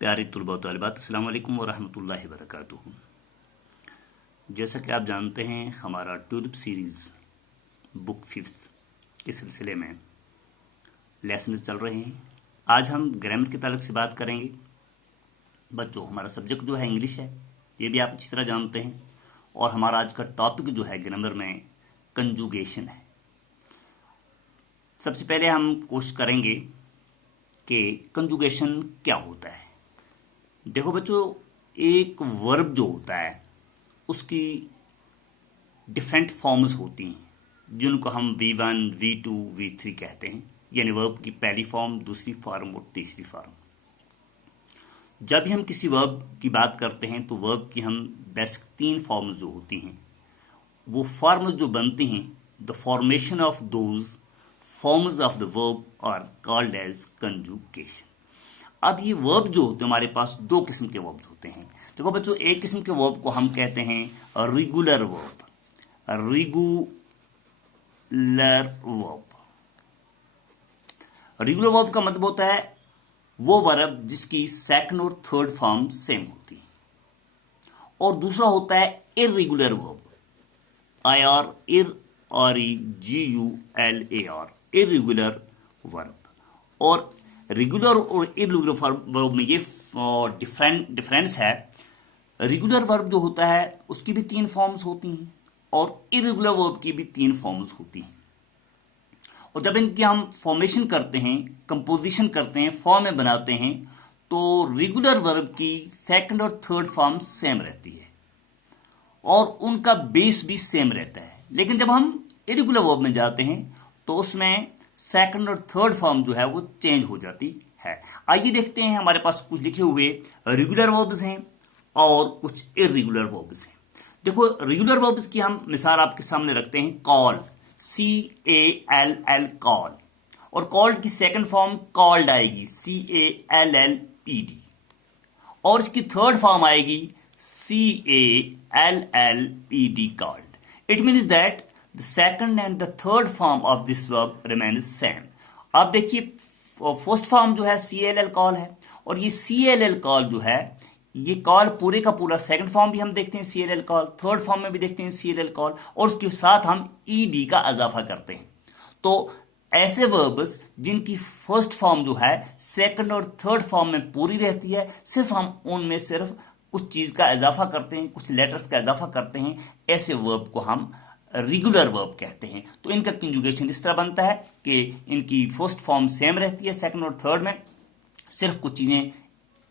प्यारे तुलबा व तालिबात, अस्सलाम वालेकुम व रहमतुल्लाहि व बरकातुहू। जैसा कि आप जानते हैं, हमारा ट्यूलिप सीरीज़ बुक 5th के सिलसिले में लेसन चल रहे हैं। आज हम ग्रामर के ताल्लुक से बात करेंगे। बच्चों, हमारा सब्जेक्ट जो है इंग्लिश है, ये भी आप अच्छी तरह जानते हैं। और हमारा आज का टॉपिक जो है ग्रामर में कंजुगेशन है। सबसे पहले हम कोशिश करेंगे कि कंजुगेशन क्या होता है। देखो बच्चों, एक वर्ब जो होता है उसकी डिफरेंट फॉर्म्स होती हैं, जिनको हम V1, V2, V3 कहते हैं। यानी वर्ब की पहली फॉर्म, दूसरी फॉर्म और तीसरी फॉर्म। जब भी हम किसी वर्ब की बात करते हैं तो वर्ब की हम बेसिक 3 फॉर्म्स जो होती हैं, वो फॉर्म्स जो बनती हैं, the formation of those forms of the verb are called as conjugation. अब ये वर्ब जो होते हैं, हमारे पास 2 किस्म के वर्ब होते हैं। देखो बच्चों, एक किस्म के वर्ब को हम कहते हैं रेगुलर वर्ब। रेगुलर वर्ब का मतलब होता है वो वर्ब जिसकी सेकंड और थर्ड फॉर्म सेम होती है। और दूसरा होता है irregular verb, IRREGULAR, irregular verb. और रेगुलर और इर्रेगुलर वर्ब में ये डिफरेंस है। रेगुलर वर्ब जो होता है उसकी भी 3 फॉर्म्स होती हैं और इर्रेगुलर वर्ब की भी 3 फॉर्म्स होती हैं। और जब इनकी हम फॉर्मेशन करते हैं, कंपोजिशन करते हैं, फॉर्म में बनाते हैं, तो रेगुलर वर्ब की सेकंड और थर्ड फॉर्म सेम रहती है और उनका बेस भी सेम रहता है। लेकिन जब हम इर्रेगुलर वर्ब में जाते हैं तो उसमें सेकंड और थर्ड फॉर्म जो है वो चेंज हो जाती है। आइए देखते हैं, हमारे पास कुछ लिखे हुए रेगुलर वर्ब्स हैं और कुछ इर्रेगुलर वर्ब्स हैं। देखो, रेगुलर वर्ब्स की हम मिसाल आपके सामने रखते हैं। Call, CALL, call. और कॉल्ड की सेकंड फॉर्म कॉल्ड आएगी, CALLED। और इसकी थर्ड फॉर्म आएगी CALLED, called. It means that the second and the third form of this verb remains same. अब देखिए, फर्स्ट फॉर्म जो है CLL कॉल है, और ये CLL कॉल जो है, ये कॉल पूरे का पूरा सेकंड फॉर्म भी हम देखते हैं CLL कॉल, थर्ड फॉर्म में भी देखते हैं CLL कॉल, और उसके साथ हम ED का इजाफा करते हैं। तो ऐसे वर्ब्स जिनकी फर्स्ट फॉर्म जो है सेकंड और थर्ड फॉर्म में पूरी रहती है, सिर्फ हम उनमें सिर्फ कुछ चीज का इजाफा करते हैं, कुछ लेटर्स का इजाफा करते हैं, ऐसे वर्ब को हम रेगुलर वर्ब कहते हैं। तो इनका कंजुगेशन इस तरह बनता है कि इनकी फर्स्ट फॉर्म सेम रहती है, सेकंड और थर्ड में सिर्फ कुछ चीजें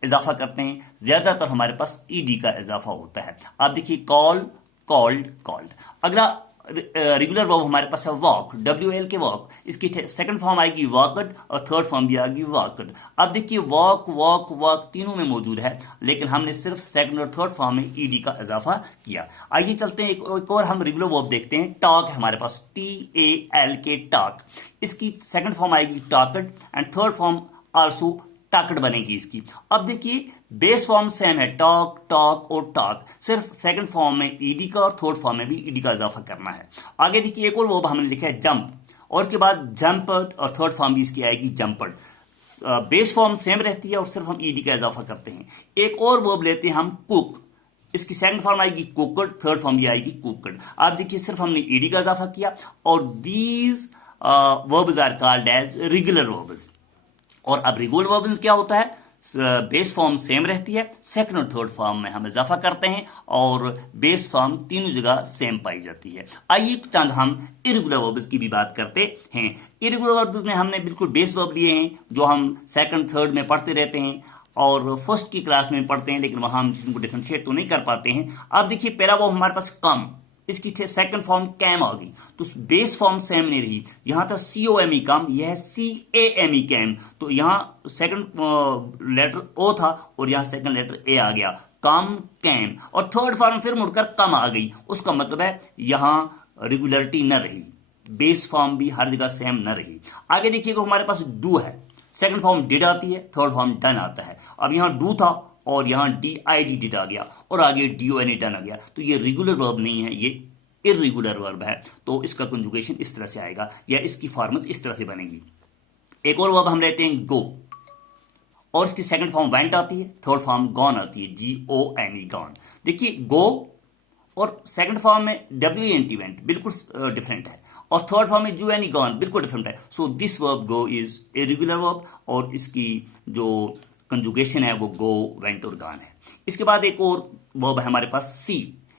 इजाफा करते हैं। ज्यादातर हमारे पास ED का इजाफा होता है। आप देखिए, कॉल, कॉल्ड, कॉल्ड। अगला रेगुलर वर्ब हमारे पास है वॉक, WAL के वॉक। इसकी सेकंड फॉर्म आएगी वॉकड और थर्ड फॉर्म भी आएगी वॉकड। अब देखिए, वॉक, वॉक, वॉक तीनों में मौजूद है, लेकिन हमने सिर्फ सेकंड और थर्ड फॉर्म में ED का इजाफा किया। आइए चलते हैं, एक और हम रेगुलर वर्ब देखते हैं। टॉक है हमारे पास, TALK, टॉक। इसकी सेकंड फॉर्म आएगी talked and third form also टाकड़ बनेगी इसकी। अब देखिए, बेस फॉर्म सेम है, टॉक, टॉक और टॉक, सिर्फ सेकंड फॉर्म में ED का और थर्ड फॉर्म में भी ED का इजाफा करना है। आगे देखिए, एक और वर्ब हमने लिखा है जंप, और उसके बाद जंपर्ड और थर्ड फॉर्म भी इसकी आएगी जंपर्ड। बेस फॉर्म सेम रहती है और सिर्फ हम ED का इजाफा करते हैं। एक और वर्ब लेते हैं हम कुक, इसकी सेकंड फॉर्म आएगी कुकड, थर्ड फॉर्म भी आएगी कुकड। आप देखिए, सिर्फ हमने ED का इजाफा किया, और these verbs are called as regular verbs. और अब रेगुलर वर्ब में क्या होता है, बेस फॉर्म सेम रहती है, सेकंड और थर्ड फॉर्म में हम इजाफा करते हैं, और बेस फॉर्म तीनों जगह सेम पाई जाती है। आइए चंद हम इरेगुलर वर्ब्स की भी बात करते हैं। इरेगुलर वर्ब्स में हमने बिल्कुल बेस वर्ब लिए हैं, जो हम सेकंड थर्ड में पढ़ते रहते हैं और फर्स्ट की क्लास में पढ़ते हैं, लेकिन वहां हम जिनको डिफरेंशिएट तो नहीं कर पाते हैं। अब देखिए, पहला वर्ब हमारे पास कम, इसकी सेकंड फॉर्म कैम आ गई, तो बेस फॉर्म सेम नहीं रही। यहां था COME कम, यह है CAME कैम। तो यहां सेकंड लेटर O था और यहां सेकंड लेटर A आ गया, कम, कैम। और थर्ड फॉर्म फिर मुड़कर कम आ गई। उसका मतलब है यहां रेगुलरिटी न रही, बेस फॉर्म भी हर जगह सेम न रही। आगे देखिएगा, हमारे पास डू है, सेकंड फॉर्म डिड आती है, थर्ड फॉर्म डन आता है। अब यहां डू था और यहां DID डिड आ गया, और आगे DONE डन आ गया। तो ये रेगुलर वर्ब नहीं है, ये इर्रेगुलर वर्ब है। तो इसका कंजुगेशन इस तरह से आएगा, या इसकी फॉर्म्स इस तरह से बनेगी। एक और वर्ब हम लेते हैं गो, और इसकी सेकंड फॉर्म वेंट आती है, थर्ड फॉर्म गॉन आती है, GONE गॉन। देखिए गो और सेकंड फॉर्म में WENT वेंट बिल्कुल डिफरेंट है, और थर्ड फॉर्म में GONE गॉन बिल्कुल डिफरेंट है। So this verb go is irregular verb, और इसकी जो कंजुगेशन है वो गो, वेंट और गॉन है। इसके बाद एक और वर्ब है हमारे पास सी,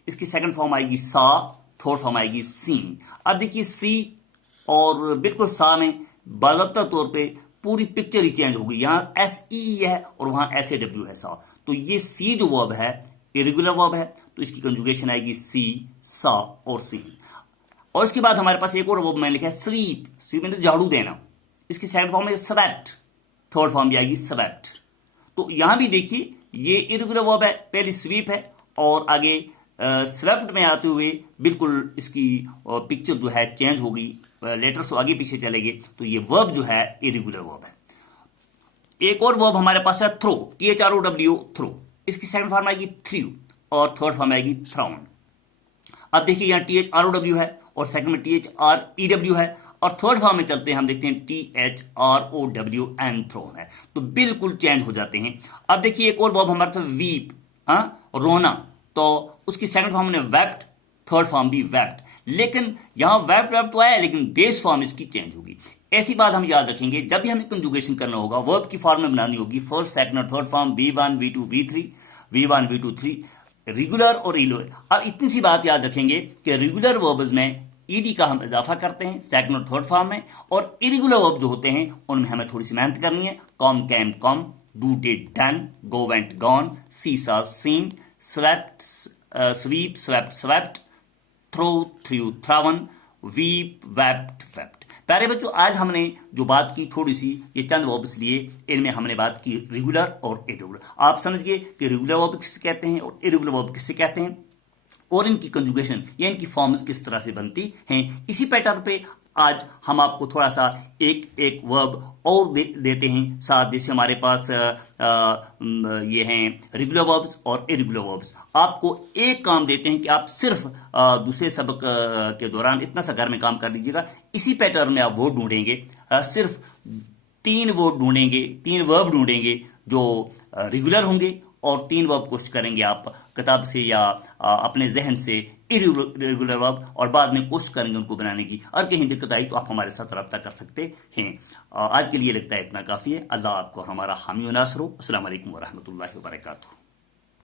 इसकी सेकंड फॉर्म आएगी सा, थर्ड फॉर्म आएगी सीन। अब देखिए सी और बिल्कुल सा में बाज़ाब्ता तौर पे पूरी पिक्चर ही चेंज हो गई। यहाँ SEE है और वहां SAW है, सा। तो ये सी जो वर्ब है इरेगुलर वर्ब है, तो इसकी कंजुगेशन आएगी सी, सा और सी। और इसके बाद हमारे पास एक और वर्ब मैंने लिखा है स्वीप, स्वीप मीन्स झाड़ू देना, इसकी सेकंड फॉर्म है स्वेप्ट, थर्ड फॉर्म भी आएगी स्वेप्ट। तो यहां भी देखिए ये इरेगुलर वर्ब है, पहली स्वीप है और आगे स्वेप्ट में आते हुए बिल्कुल इसकी पिक्चर जो है चेंज हो गई, लेटर्स आगे पीछे चले गए, तो ये वर्ब जो है इरेगुलर वर्ब है। एक और वर्ब हमारे पास है थ्रो, THROW थ्रो, इसकी सेकंड फॉर्म आएगी थ्रू और थर्ड फॉर्म आएगी थ्रोन। अब देखिए यहाँ THROW है और सेकंड में THREW है, और थर्ड फॉर्म में चलते हैं हम देखते हैं THROWN थ्रोन है, तो बिल्कुल चेंज हो जाते हैं। अब देखिए एक और वर्ब हमारे पास वीप, रोना, तो उसकी सेकंड फॉर्म ने वेप्ट, थर्ड फॉर्म भी वेप्ट। लेकिन यहां वेप्ट तो आया, लेकिन बेस फॉर्म इसकी चेंज होगी। ऐसी बात हम याद रखेंगे, जब भी हमें कंजुगेशन करना होगा वर्ब की फॉर्म में बनानी होगी, फर्स्ट सेकंड और third form, V1 V2 V3, V1 V2 3, regular और इरेगुलर। अब इतनी सी बात याद रखेंगे कि रेगुलर वर्ब्स में ईडी का हम इजाफा करते हैं सेकंड और थर्ड फॉर्म में, और इरेगुलर वर्ब जो होते हैं उनमें हमें थोड़ी सी मेहनत करनी है। Come came come, do did done, go went gone, see saw seen, swept sweep swept swept, throw threw thrown, weep wept wept. प्यारे बच्चों, आज हमने जो बात की थोड़ी सी, ये चंद वर्ब्स लिए, इनमें हमने बात की रेगुलर और इरेगुलर। आप समझ गए कि रेगुलर वर्ब किसे कहते हैं और इरेगुलर वर्ब किसे कहते हैं, और इनकी कंजुगेशन या इनकी फॉर्म्स किस तरह से बनती हैं। इसी पैटर्न पे आज हम आपको थोड़ा सा एक एक वर्ब और देते हैं साथ, जैसे हमारे पास ये हैं रेगुलर वर्ब्स और इरेगुलर वर्ब्स। आपको एक काम देते हैं कि आप सिर्फ दूसरे सबक के दौरान इतना सा घर में काम कर लीजिएगा। इसी पैटर्न में आप वर्ड ढूंढेंगे, सिर्फ 3 वर्ड ढूंढेंगे, 3 वर्ब ढूंढेंगे जो रेगुलर होंगे, और 3 वर्ब कोशिश करेंगे आप किताब से या अपने जहन से इरेगुलर वर्ब, और बाद में कोशिश करेंगे उनको बनाने की। और कहीं दिक्कत आई तो आप हमारे साथ रब्ता कर सकते हैं। आज के लिए लगता है इतना काफ़ी है। अल्लाह आपको हमारा हामी व नासर हो। अस्सलाम वालेकुम व रहमतुल्लाहि व बरकातुहू।